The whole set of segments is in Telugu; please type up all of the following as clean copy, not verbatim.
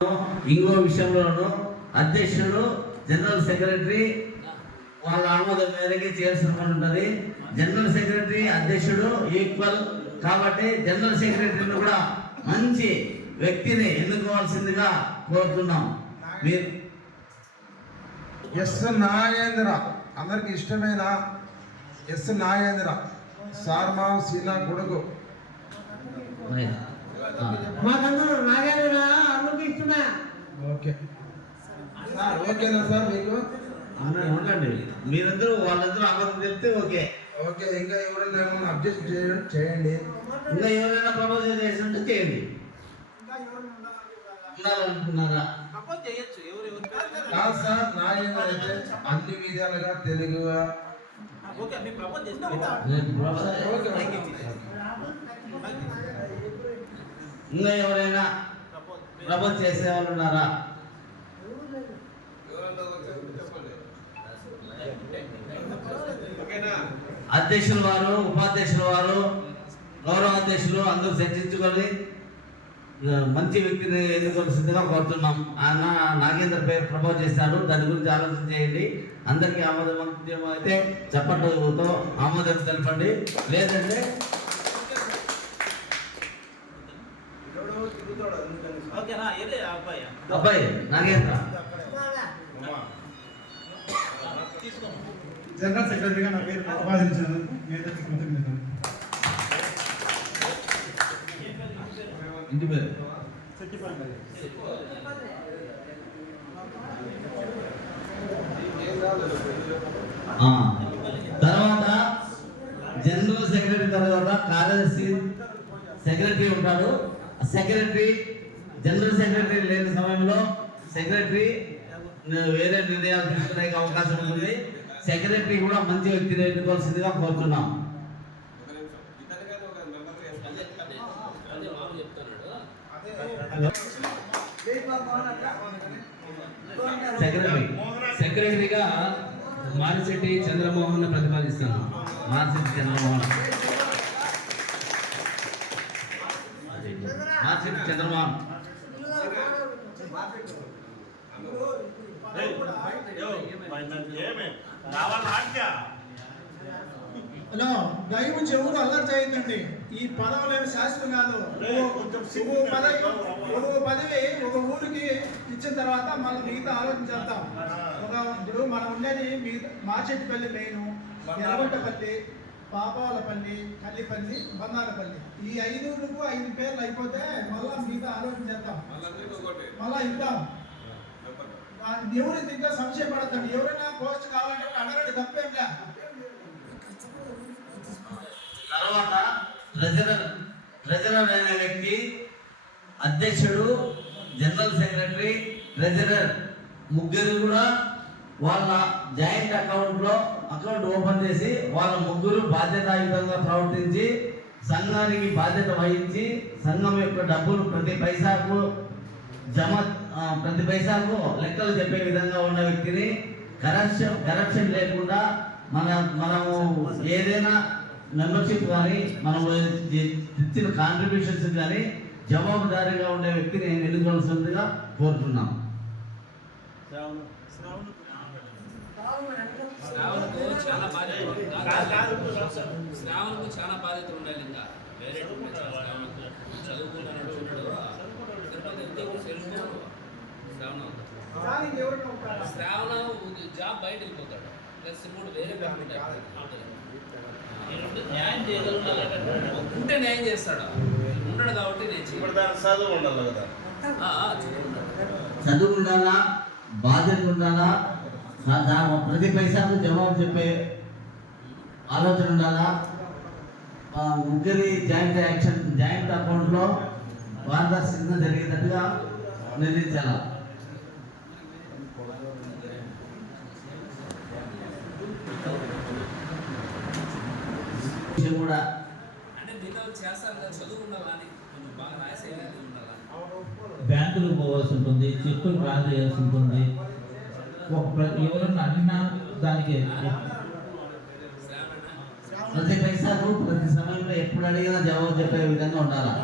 ఇంకో విషయంలోనూ అధ్యక్షుడు జనరల్ సెక్రటరీ వాళ్ళ ఆమోదం మేరకి చేయాల్సిన పని ఉంటుంది. జనరల్ సెక్రటరీ అధ్యక్షుడు ఈక్వల్ కాబట్టి జనరల్ సెక్రటరీని కూడా మంచి వ్యక్తిని ఎన్నుకోవాల్సిందిగా కోరుతున్నాం. మీరు ఎస్ నాగేంద్ర అందరికి ఇష్టమైన ఎస్ నాగేంద్ర సార్మా సీనా కొడుకు మాకందరూ నాగేంద్ర అందరికి ఇష్టమే. ఓకే సార్, ఓకేనా సార్ మీకు? ఉండండి, మీరందరూ వాళ్ళందరూ ఆమోదం చెప్తే ఓకే. ఓకే, ఇంకా ఎవరైనా ఏమైనా అబ్జెక్ట్ చేయండి. ఇంకా ఎవరైనా ప్రపోజల్ చేసినట్టు చేయండి. ఉన్నారనుకున్నారా? కాదు సార్, నాగేంద్ర అయితే అన్ని విధాలుగా తెలుగుగా ఇంకా ఎవరైనా ప్రపోజ్ చేసే వాళ్ళు ఉన్నారా? అధ్యక్షుల వారు, ఉపాధ్యక్షుల వారు, గౌరవ అధ్యక్షులు అందరూ చర్చించుకొని మంచి వ్యక్తిని ఎన్నుకోవాల్సిందిగా కోరుతున్నాం. ఆయన నాగేంద్ర పేరు ప్రపోజ్ చేశాడు, దాని గురించి ఆలోచన చేయండి. అందరికీ ఆమోదం అయితే చప్పట్లతో ఆమోదం తెలపండి, లేదంటే అబ్బాయి నాగేంద్ర జనరల్ సెక్రటరీగా నా పేరు ఆపాదించాను. ఇంటి పేరు తర్వాత జనరల్ సెక్రటరీ తర్వాత కార్యదర్శి సెక్రటరీ ఉంటాడు. సెక్రటరీ జనరల్ సెక్రటరీ లేని సమయంలో సెక్రటరీ వేరే నిర్ణయాలు తీసుకునే అవకాశం ఉంటుంది. సెక్రటరీ కూడా మంచి వ్యక్తిని ఎన్నుకోవాల్సిందిగా కోరుతున్నాం. సెక్రటరీగా మారిశెట్టి చంద్రమోహన్ ప్రతిపాదిస్తాను. మార్చెట్టి చంద్రమోహన్ హలో, దైవం చెవులు అల్లరి చేయకండి. ఈ పదవులేమి శాశ్వతం కాదు. ఒక పదవి ఒక ఊరికి ఇచ్చిన తర్వాత మళ్ళీ మిగతా ఆలోచన చేద్దాం. ఇప్పుడు మనం ఉండేది మార్చెట్టిపల్లి మెయిన్, ఎర్రగొట్టపల్లి, పాపాలపల్లి, కల్లిపల్లి, బందాలపల్లి. ఈ 5 ఊళ్ళకు 5 పేర్లు అయిపోతే మళ్ళా మిగతా ఆలోచన చేద్దాం, మళ్ళా ఇద్దాం. ఎవరైతే ఇంకా సంశయపడతాడు, ఎవరైనా పోస్ట్ కావాలంటే అడగండి, తప్పేం లే. తర్వాత ట్రెజరర్ అనే వ్యక్తి, అధ్యక్షుడు, జనరల్ సెక్రటరీ, ట్రెజరర్ ముగ్గురు కూడా వాళ్ళ జాయింట్ అకౌంట్ ఓపెన్ చేసి వాళ్ళ ముగ్గురు బాధ్యతాయుతంగా ప్రవర్తించి సంఘానికి బాధ్యత వహించి సంఘం యొక్క డబ్బులు ప్రతి పైసాకు లెక్కలు చెప్పే విధంగా ఉన్న వ్యక్తిని, కరప్షన్ లేకుండా మనము ఏదైనా మెంబర్షిప్ కానీ మనం ఇచ్చిన కాంట్రిబ్యూషన్స్ కానీ జవాబుదారీగా ఉండే వ్యక్తిని ఎన్నుకోవాల్సిందిగా కోరుతున్నాం. శ్రావణకు చాలా బాధ్యత ఉండాలి. ఇంకా వేరే చదువుకున్నాడు శ్రావణ జాబ్ బయట వెళ్ళిపోతాడు. ప్లస్ ఇప్పుడు వేరే న్యాయం చేయగలుగుతాడు, న్యాయం చేస్తాడు. ఉండడు కాబట్టి చదువు ఉండాలా, బాధ్యత ఉండాలా, ప్రతి పైసాకు జవాబు చెప్పే ఆలోచన ఉండాలా. ముగ్గురి జాయింట్ అకౌంట్లో పారదర్శకంగా జరిగేటట్టుగా నిర్ణయించాలా. కూడా అంటే దీనిలో చేస్తారు కదా, చదువు ఉండాలని బాగా రాసే ఉండాలి. బ్యాంకులు పోవాల్సి ఉంటుంది, చెక్కులు డ్రా చేయాల్సి ఉంటుంది. ఎవరన్నా అడిగినా దానికి ప్రతి పైసాకు ప్రతి సమయంలో ఎప్పుడు అడిగినా జవాబు చెప్పే విధంగా ఉండాలా.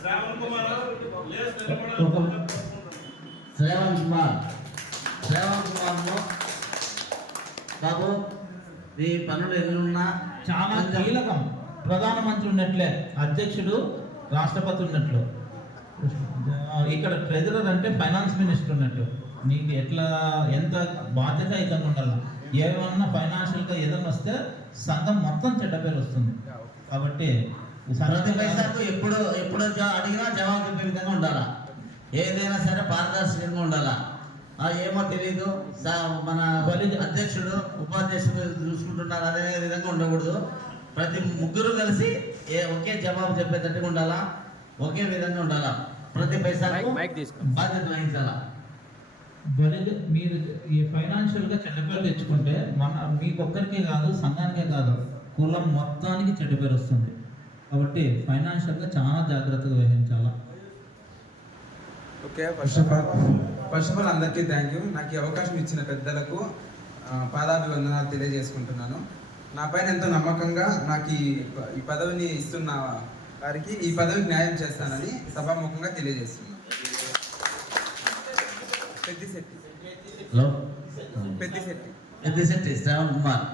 శ్రావణ్ కుమార్ బాబు ఈ పనులు ఎన్నున్నా చాలా కీలకం. ప్రధానమంత్రి ఉన్నట్లే అధ్యక్షుడు రాష్ట్రపతి ఉన్నట్లు, ఇక్కడ ట్రెజరర్ అంటే ఫైనాన్స్ మినిస్టర్ ఉన్నట్టు. నీకు ఎట్లా ఎంత బాధ్యతాయుతంగా ఉండాలి. ఏమన్నా ఫైనాన్షియల్గా ఏదన్నా వస్తే సంఘం మొత్తం చెడ్డ పేరు వస్తుంది. కాబట్టి ప్రతి పైసాకు ఎప్పుడు అడిగినా జవాబు చెప్పే విధంగా ఉండాలా. ఏదైనా సరే పారదర్శకంగా ఉండాలా. ఏమో తెలీదు మన అధ్యక్షుడు ఉపాధ్యక్షుడు చూసుకుంటున్నారు అదే విధంగా ఉండకూడదు. ప్రతి ముగ్గురు కలిసి ఒకే జవాబు చెప్పేటట్టుగా ఉండాలా, ఒకే విధంగా ఉండాలా. ప్రతి పైసాకు బాధ్యత వహించాలా. మీరు ఈ ఫైనాన్షియల్గా చెడ్డ పేరు తెచ్చుకుంటే మీకొక్కరికే కాదు, సంఘానికే కాదు, కులం మొత్తానికి చెడ్డ పేరు వస్తుంది. కాబట్టి ఫైనాన్షియల్గా చాలా జాగ్రత్తగా వహించాలా. ఓకే, ఫస్ట్ ఆఫ్ ఆల్ అందరికీ థ్యాంక్ యూ. నాకు ఈ అవకాశం ఇచ్చిన పెద్దలకు పాదాభివందనాలు తెలియజేసుకుంటున్నాను. నా పైన ఎంతో నమ్మకంగా నాకు ఈ పదవిని ఇస్తున్న వారికి ఈ పదవికి న్యాయం చేస్తానని సభాముఖంగా తెలియజేస్తున్నాను. పెద్దిశెట్టి శ్రావణ్ కుమార్.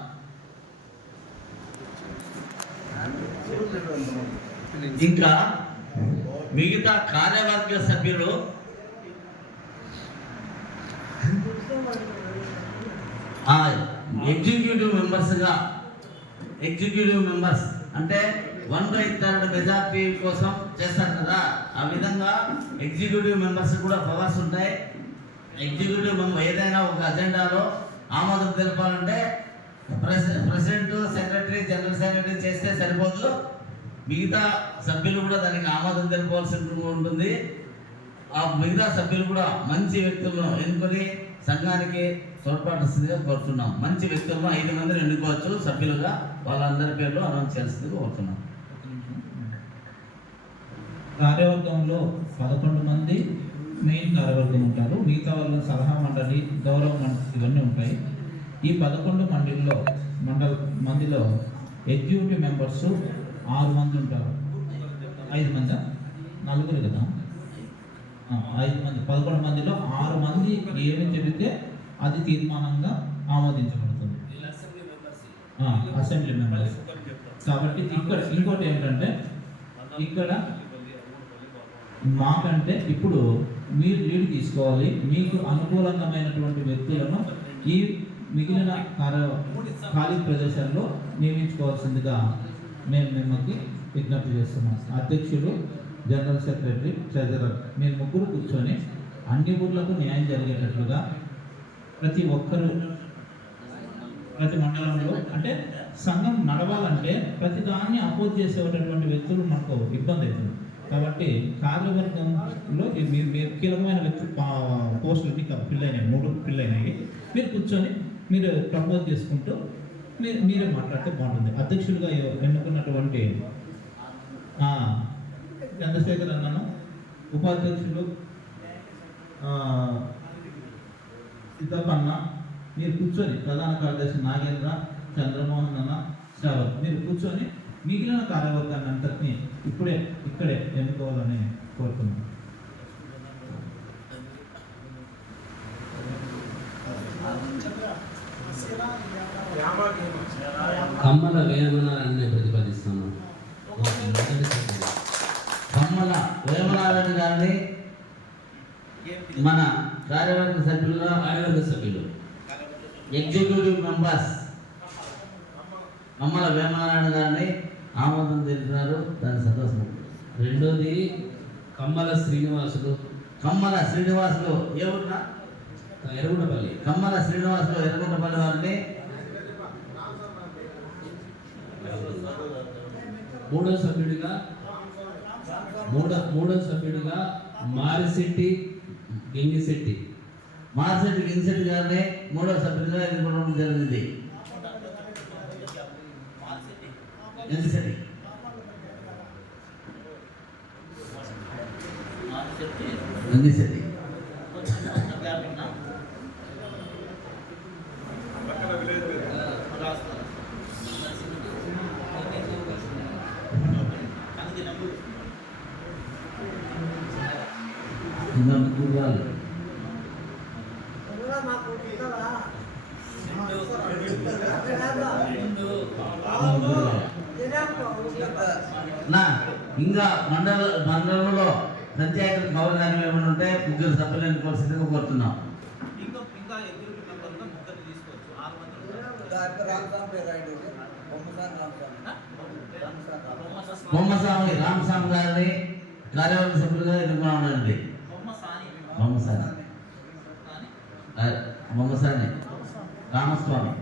ఇంకా మిగతా కార్యవర్గ సభ్యులు ఎగ్జిక్యూటివ్ మెంబర్స్ అంటే 1/3 మెజార్టీ కోసం చేస్తారు కదా, ఆ విధంగా ఎగ్జిక్యూటివ్ మెంబర్స్ కూడా పవర్స్ ఉంటాయి. ఎగ్జిక్యూటివ్ మెంబర్ ఏదైనా ఒక అజెండాలో ఆమోదం తెలపాలంటే ప్రెసిడెంట్, సెక్రటరీ, జనరల్ సెక్రటరీ చేస్తే సరిపోదు. మిగతా సభ్యులు కూడా దానికి ఆమోదం తెలపాల్సి ఉంటుంది. ఆ మిగతా సభ్యులు కూడా మంచి వ్యక్తులను ఎన్నుకొని సంఘానికి తోడ్పాటుగా కోరుతున్నాం. మంచి వ్యక్తులను 5 మందిని ఎన్నుకోవచ్చు సభ్యులుగా. వాళ్ళందరి పేర్లు అనౌన్స్ చేస్తుందిగా కోరుతున్నాం. కార్యవర్గంలో 11 మంది మెయిన్ కార్యవర్గం ఉంటారు. మిగతా వాళ్ళు సలహా మండలి, గౌరవ మండలి ఇవన్నీ ఉంటాయి. ఈ 11 మందిలో ఎగ్జిక్యూటివ్ మెంబర్స్ 6 మంది ఉంటారు. 5 మంది, 4 కదా, 5 మంది. 11 మందిలో 6 మంది ఏమి చెబితే అది తీర్మానంగా ఆమోదించబడుతుంది, అసెంబ్లీ మెంబర్స్. కాబట్టి ఇక్కడ ఇంకోటి ఏంటంటే, ఇక్కడ మాకంటే ఇప్పుడు మీరు లీడ్ తీసుకోవాలి. మీకు అనుకూలమైనటువంటి వ్యక్తులను ఈ మిగిలిన ఖాళీ ప్రదేశాల్లో నియమించుకోవాల్సిందిగా మేము మిమ్మల్ని విజ్ఞప్తి చేస్తున్నాం. అధ్యక్షుడు, జనరల్ సెక్రటరీ, ట్రెజరర్ మీరు ముగ్గురు కూర్చొని అన్ని ఊర్లకు న్యాయం జరిగేటట్లుగా ప్రతి ఒక్కరు ప్రతి మండలంలో, అంటే సంఘం నడవాలంటే ప్రతి దాన్ని అపోజ్ చేసేటటువంటి వ్యక్తులు మనకు ఇబ్బంది అవుతుంది. కాబట్టి కార్యవర్గంలో మీరు కీలకమైన వ్యక్తి పోస్టులు ఫిల్ అయినాయి, 3 ఫిల్ అయినాయి. మీరు కూర్చొని మీరు ప్రపోజ్ చేసుకుంటూ మీరే మాట్లాడితే బాగుంటుంది. అధ్యక్షులుగా ఎన్నుకున్నటువంటి చంద్రశేఖర్ అన్నను, ఉపాధ్యక్షులు సిద్ధప్పన్న మీరు కూర్చొని, ప్రధాన కార్యదర్శి నాగేంద్ర, చంద్రమోహన్ అన్న, శ్రావణ్ మీరు కూర్చొని మిగిలిన కార్యవర్గాన్ని అంతటినీ ఇక్కడే ఎన్నుకోవాలని కోరుతున్నాను. కమ్మల వేమనారాయణ ప్రతిపాదిస్తున్నాను. కమ్మల వేమనారాయణ గారిని మన కార్యవర్గ సభ్యులు ఎగ్జిక్యూటివ్ మెంబర్స్ కమ్మల వేమనారాయణ గారిని ఆమోదం తెలిపినారు. దాని సంతోషం. రెండోది కమ్మల శ్రీనివాసులు ఏ ఊరునా? ఎర్రగుంటపల్లి. కమ్మల శ్రీనివాసులు ఎర్రగుంటపల్లి వారిని మూడో సభ్యుడిగా మారిశెట్టి గింగిశెట్టి గారిని 3వ సభ్యుడిగా ఎన్నుకోవడం జరిగింది. గంగిశెట్టి ఇంకా ఇవ్వాలి. ఎవరో మాకు ఇస్తావా? నా ఇంకా మండలంలో పంచాయతీ గౌరవాన్ని ఏమైనా ఉంటే ముగ్గురు సభ్యులు ఎన్నుకోవాల్సిందిగా కోరుతున్నాం. బొమ్మస్వామి రామస్వామి గారిని కార్యవర్గ సభ్యులుగా ఎన్నుకున్నామండి. బొమ్మసాని రామస్వామి.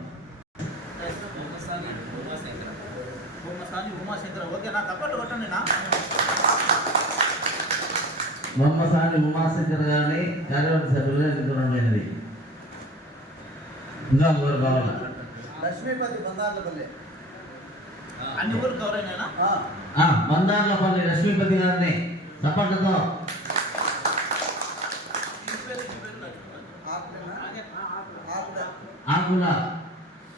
బొమ్మసాని ఉమాశంకర్ గారిని కార్యవర్గ సభ్యులుగా ఎన్నుకున్నామండి. ఇంకా ఊరు కావాలి. లక్ష్మీపతి బంగారులపల్లి అన్ని ఊరు కవర్ అయినా బందార్లపల్లి లక్ష్మీపతి గారిని చప్పట్లతో ఆకుల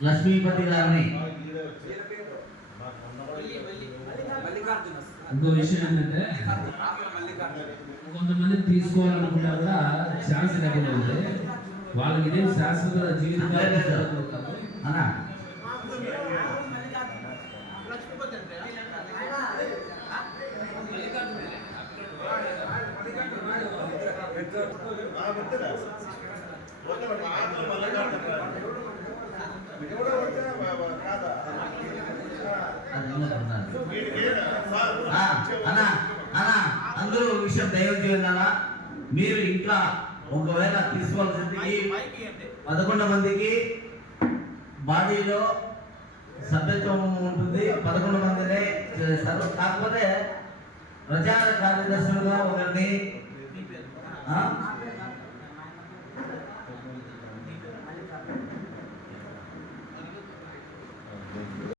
లక్ష్మీపతి గారిని. ఇంకో విషయం ఏంటంటే కొంతమంది తీసుకోవాలనుకుంటా కూడా ఛాన్స్ లేకుండా ఉంటే వాళ్ళకి ఇదే శాశ్వత జీవితంగా అన్నా అందరూ విషయం దయచేసి వినాలా. మీరు ఇంట్లో ఒకవేళ తీసుకోవాల్సింది 11 మందికి బాడీలో సభ్యత్వం ఉంటుంది. 11 మందినే చేస్తారు. కాకపోతే ప్రచార కార్యదర్శులుగా ఒకరిని